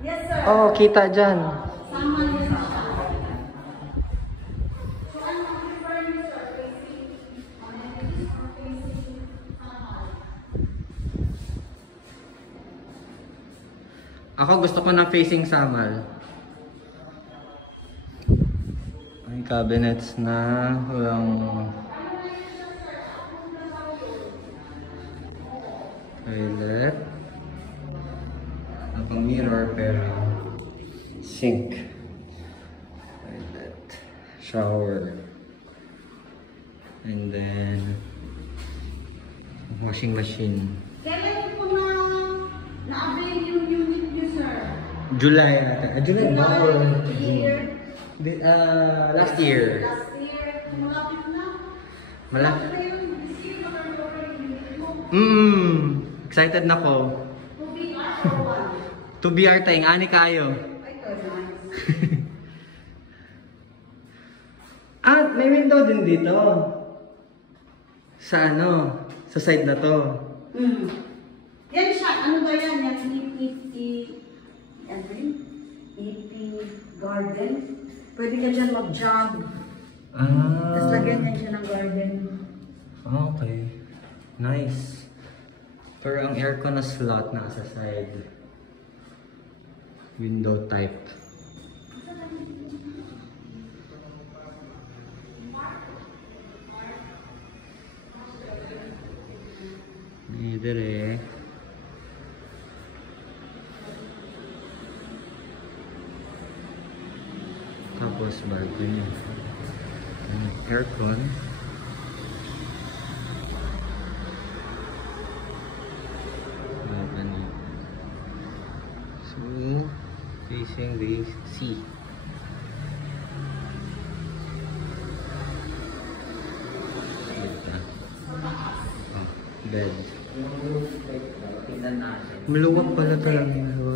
Yes, sir. Oo, kita dyan. Sama niya siya. So, ano ang prefer niyo, sir? Facing amenities or facing Ako gusto ko ng facing Samal. May cabinets na walang toilet. Napang mirror pero sink. Toilet. Shower. And then washing machine. Kailan po na-avail yung unit niyo, sir? July ata. July ba? Or Year? last year. Last year. Malapit na. Malapit. Malapit na yun. This year, magkakaroon yung unit mo. Excited na ko. 2BR or 1? 2BR tayong ani kayo. Ay, ito, nice. May window din dito. Sa ano? Sa side na to. Yan siya. Ano ba yan? Yan, EP garden. Pwede ka dyan mag-jog. Tapos lagyan yan siya ng garden. Okay. Nice. Pero ang aircon na slot na sa side. Window type. Dire. Tapos bago niya. Aircon. So, facing the sea. Bed. Maluwag pala talaga.